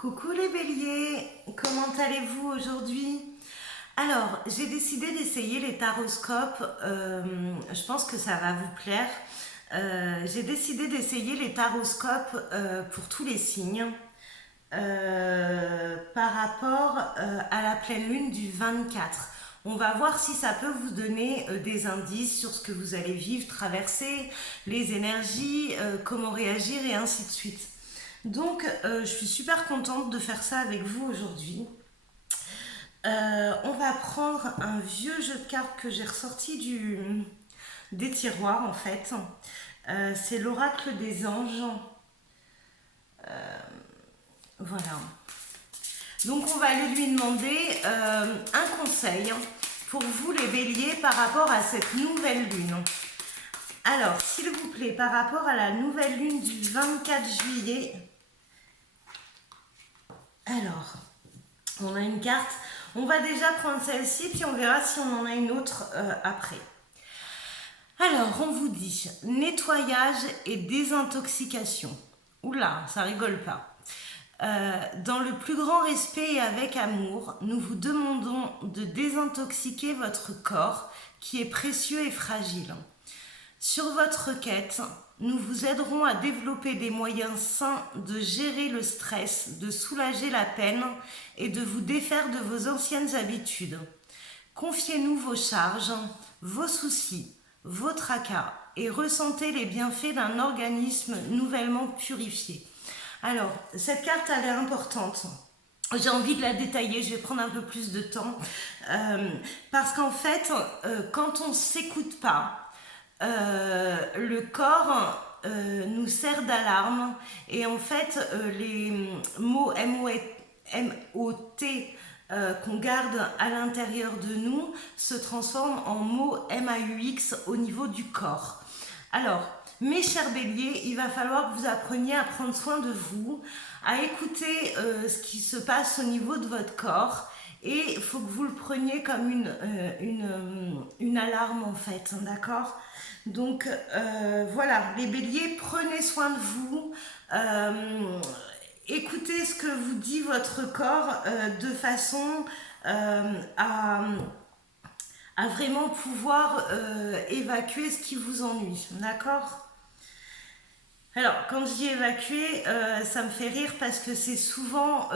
Coucou les béliers, comment allez-vous aujourd'hui? Alors, j'ai décidé d'essayer les taroscopes, je pense que ça va vous plaire. J'ai décidé d'essayer les taroscopes pour tous les signes par rapport à la pleine lune du 24. On va voir si ça peut vous donner des indices sur ce que vous allez vivre, traverser, les énergies, comment réagir et ainsi de suite. Donc, je suis super contente de faire ça avec vous aujourd'hui. On va prendre un vieux jeu de cartes que j'ai ressorti des tiroirs en fait. C'est l'oracle des anges. Voilà. Donc, on va aller lui demander un conseil pour vous les béliers par rapport à cette nouvelle lune. Alors, s'il vous plaît, par rapport à la nouvelle lune du 24 juillet, alors, on a une carte. On va déjà prendre celle-ci, puis on verra si on en a une autre après. Alors, on vous dit nettoyage et désintoxication. Oula, ça rigole pas. Dans le plus grand respect et avec amour, nous vous demandons de désintoxiquer votre corps qui est précieux et fragile. Sur votre quête, nous vous aiderons à développer des moyens sains de gérer le stress, de soulager la peine et de vous défaire de vos anciennes habitudes. Confiez-nous vos charges, vos soucis, vos tracas et ressentez les bienfaits d'un organisme nouvellement purifié. Alors, cette carte elle est importante. J'ai envie de la détailler, je vais prendre un peu plus de temps. Parce qu'en fait, quand on ne s'écoute pas, le corps nous sert d'alarme et en fait les mots M-O-T qu'on garde à l'intérieur de nous se transforment en mots M-A-U-X au niveau du corps. Alors, mes chers béliers, il va falloir que vous appreniez à prendre soin de vous, à écouter ce qui se passe au niveau de votre corps. Et il faut que vous le preniez comme une alarme en fait, d'accord? Donc voilà, les béliers, prenez soin de vous, écoutez ce que vous dit votre corps de façon à vraiment pouvoir évacuer ce qui vous ennuie, d'accord? Alors, quand je dis évacuer, ça me fait rire parce que c'est souvent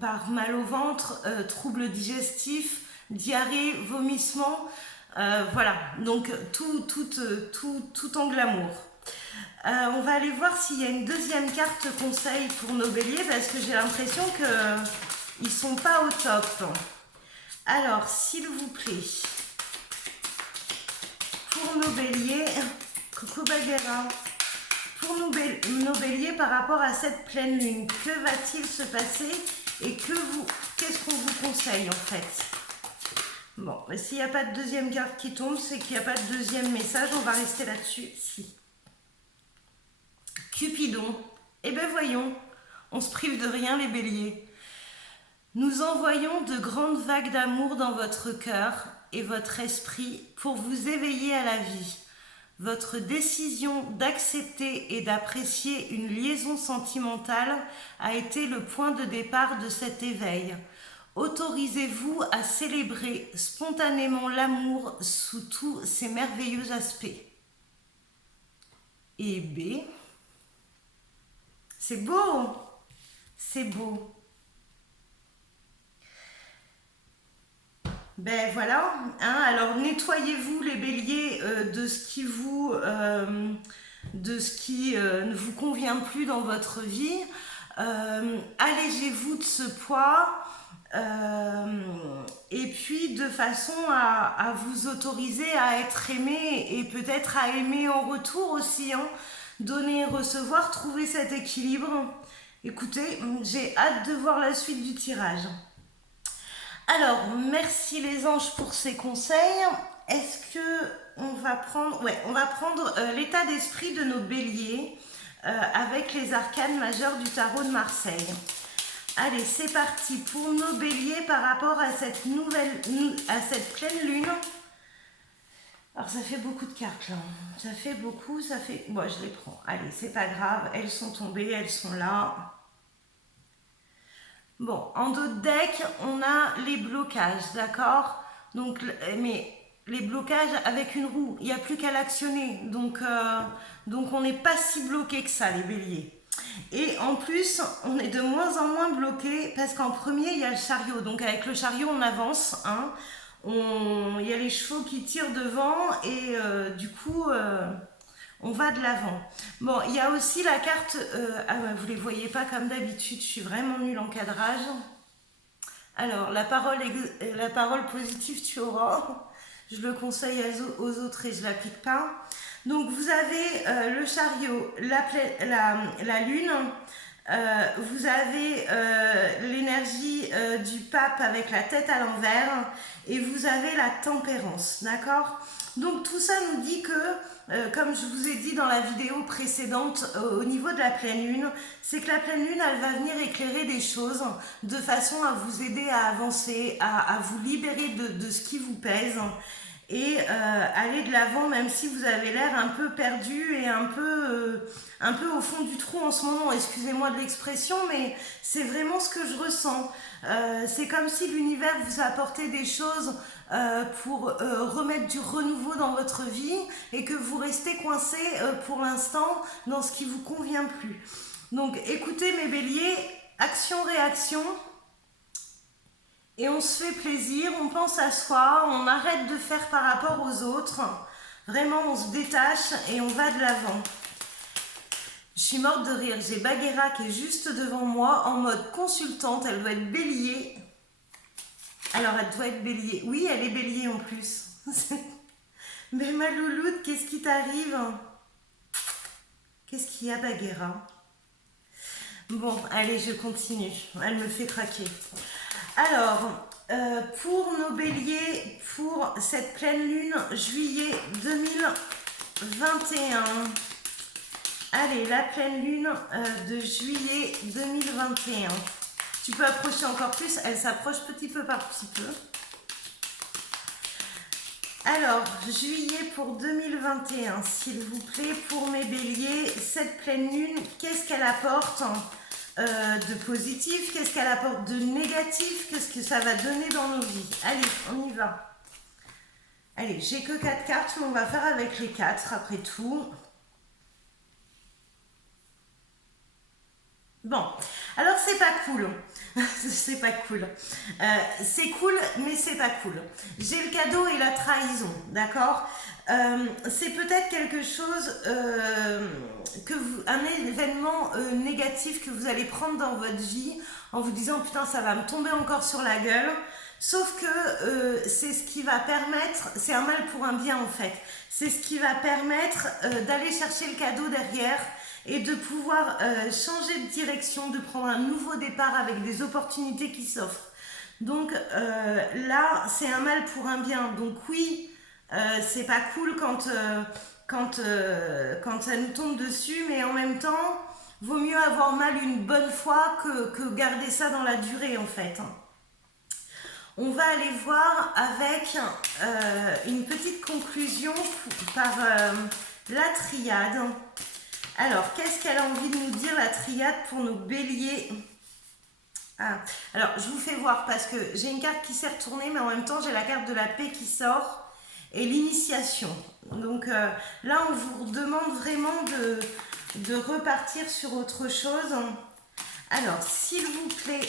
par mal au ventre, troubles digestifs, diarrhée, vomissement, voilà, donc tout en glamour. On va aller voir s'il y a une deuxième carte conseil pour nos béliers parce que j'ai l'impression qu'ils ne sont pas au top. Alors, s'il vous plaît, pour nos béliers, coucou Bagheera. Pour nos béliers par rapport à cette pleine lune, que va-t-il se passer et qu'est-ce qu'on vous conseille en fait? Bon, s'il n'y a pas de deuxième carte qui tombe, c'est qu'il n'y a pas de deuxième message, on va rester là-dessus. Si. Cupidon, eh bien voyons, on se prive de rien les béliers. Nous envoyons de grandes vagues d'amour dans votre cœur et votre esprit pour vous éveiller à la vie. Votre décision d'accepter et d'apprécier une liaison sentimentale a été le point de départ de cet éveil. Autorisez-vous à célébrer spontanément l'amour sous tous ses merveilleux aspects. Et B, c'est beau, c'est beau. Ben voilà, hein, alors nettoyez-vous les béliers de ce qui ne vous convient plus dans votre vie. Allégez-vous de ce poids et puis de façon à vous autoriser à être aimé et peut-être à aimer en retour aussi. Hein. Donner et recevoir, trouver cet équilibre. Écoutez, j'ai hâte de voir la suite du tirage. Alors, merci les anges pour ces conseils. Est-ce que on va prendre l'état d'esprit de nos béliers avec les arcanes majeures du tarot de Marseille. Allez, c'est parti pour nos béliers par rapport à cette pleine lune. Alors, ça fait beaucoup de cartes là. Ça fait beaucoup, Bon, je les prends. Allez, c'est pas grave. Elles sont tombées, elles sont là. Bon, en dos de deck, on a les blocages, d'accord? Donc, mais les blocages avec une roue, il n'y a plus qu'à l'actionner. Donc on n'est pas si bloqué que ça, les béliers. Et en plus, on est de moins en moins bloqué parce qu'en premier, il y a le chariot. Donc avec le chariot, on avance. Hein. Il y a les chevaux qui tirent devant et du coup, on va de l'avant. Bon, il y a aussi la carte... ah ouais, vous ne les voyez pas comme d'habitude, je suis vraiment nulle en cadrage. Alors, la parole positive, tu auras. Je le conseille aux autres et je ne l'applique pas. Donc, vous avez le chariot, la lune, vous avez l'énergie du pape avec la tête à l'envers et vous avez la tempérance, d'accord? Donc, tout ça nous dit que, comme je vous ai dit dans la vidéo précédente, au niveau de la pleine lune, c'est que la pleine lune, elle va venir éclairer des choses de façon à vous aider à avancer, à vous libérer de ce qui vous pèse et aller de l'avant même si vous avez l'air un peu perdu et un peu au fond du trou en ce moment. Excusez-moi de l'expression, mais c'est vraiment ce que je ressens. C'est comme si l'univers vous apportait des choses pour remettre du renouveau dans votre vie et que vous restez coincé pour l'instant dans ce qui vous convient plus. Donc écoutez mes béliers, action-réaction. Et on se fait plaisir, on pense à soi, on arrête de faire par rapport aux autres. Vraiment, on se détache et on va de l'avant. Je suis morte de rire. J'ai Bagheera qui est juste devant moi en mode consultante. Elle doit être bélier. Alors, elle doit être bélier. Oui, elle est bélier en plus. Mais ma louloute, qu'est-ce qui t'arrive? Qu'est-ce qu'il y a, Bagheera? Bon, allez, je continue. Elle me fait craquer. Alors, pour nos béliers, pour cette pleine lune, juillet 2021. Allez, la pleine lune de juillet 2021. Tu peux approcher encore plus, elle s'approche petit peu par petit peu. Alors, juillet pour 2021, s'il vous plaît, pour mes béliers, cette pleine lune, qu'est-ce qu'elle apporte de positif, qu'est-ce qu'elle apporte de négatif, qu'est-ce que ça va donner dans nos vies? Allez, on y va. Allez, j'ai que 4 cartes, mais on va faire avec les 4 après tout. Bon, alors c'est pas cool. C'est pas cool. C'est cool, mais c'est pas cool. J'ai le cadeau et la trahison, d'accord? C'est peut-être quelque chose, un événement négatif que vous allez prendre dans votre vie en vous disant putain ça va me tomber encore sur la gueule. Sauf que c'est ce qui va permettre, c'est un mal pour un bien en fait, c'est ce qui va permettre d'aller chercher le cadeau derrière et de pouvoir changer de direction, de prendre un nouveau départ avec des opportunités qui s'offrent. Donc là, c'est un mal pour un bien. Donc oui, c'est pas cool quand ça nous tombe dessus, mais en même temps, vaut mieux avoir mal une bonne fois que garder ça dans la durée en fait. On va aller voir avec une petite conclusion par la triade. Alors, qu'est-ce qu'elle a envie de nous dire, la triade, pour nos béliers? Alors, je vous fais voir parce que j'ai une carte qui s'est retournée, mais en même temps, j'ai la carte de la paix qui sort et l'initiation. Donc là, on vous demande vraiment de repartir sur autre chose. Alors, s'il vous plaît,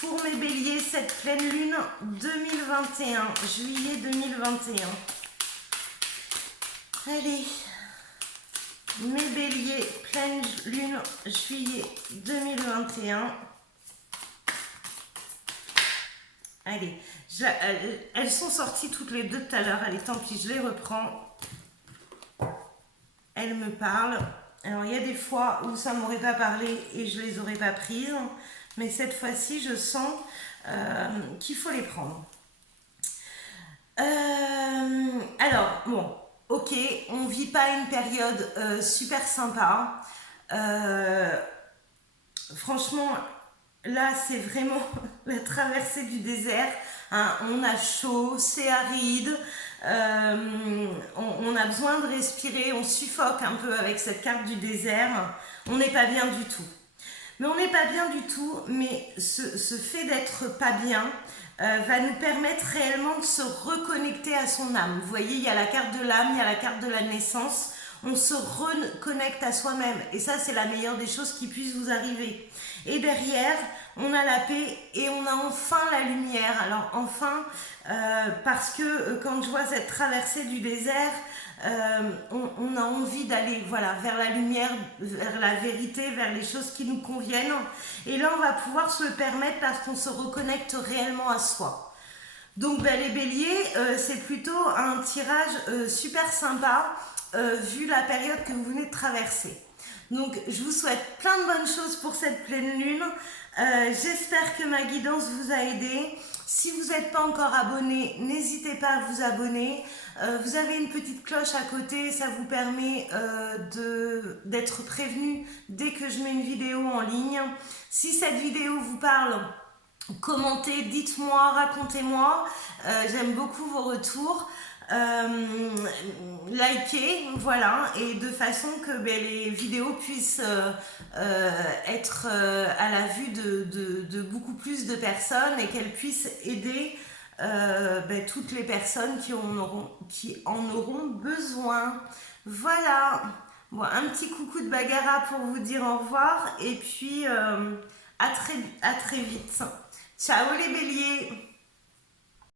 pour mes béliers, cette pleine lune 2021, juillet 2021. Allez. Mes béliers, pleine lune, juillet 2021. Allez, elles sont sorties toutes les deux tout à l'heure. Allez, tant pis, je les reprends. Elles me parlent. Alors, il y a des fois où ça ne m'aurait pas parlé et je ne les aurais pas prises. Mais cette fois-ci, je sens qu'il faut les prendre. Alors, bon. Ok, on ne vit pas une période super sympa. Franchement, là, c'est vraiment la traversée du désert. Hein, on a chaud, c'est aride. On a besoin de respirer. On suffoque un peu avec cette carte du désert. On n'est pas bien du tout. Mais on n'est pas bien du tout, mais ce fait d'être pas bien va nous permettre réellement de se reconnecter à son âme. Vous voyez, il y a la carte de l'âme, il y a la carte de la naissance. On se reconnecte à soi-même. Et ça, c'est la meilleure des choses qui puisse vous arriver. Et derrière, on a la paix et on a enfin la lumière. Alors enfin, parce que quand je vois cette traversée du désert, on a envie d'aller voilà, vers la lumière, vers la vérité, vers les choses qui nous conviennent. Et là, on va pouvoir se le permettre parce qu'on se reconnecte réellement à soi. Donc ben, les béliers, c'est plutôt un tirage super sympa vu la période que vous venez de traverser. Donc je vous souhaite plein de bonnes choses pour cette pleine lune. J'espère que ma guidance vous a aidé. Si vous n'êtes pas encore abonné, n'hésitez pas à vous abonner. Vous avez une petite cloche à côté, ça vous permet d'être prévenu dès que je mets une vidéo en ligne. Si cette vidéo vous parle, commentez, dites-moi, racontez-moi. J'aime beaucoup vos retours. Likez, voilà, et de façon que les vidéos puissent être à la vue de beaucoup plus de personnes et qu'elles puissent aider toutes les personnes qui en auront besoin. Voilà. Bon, un petit coucou de Bagara pour vous dire au revoir et puis à très vite. Ciao les béliers!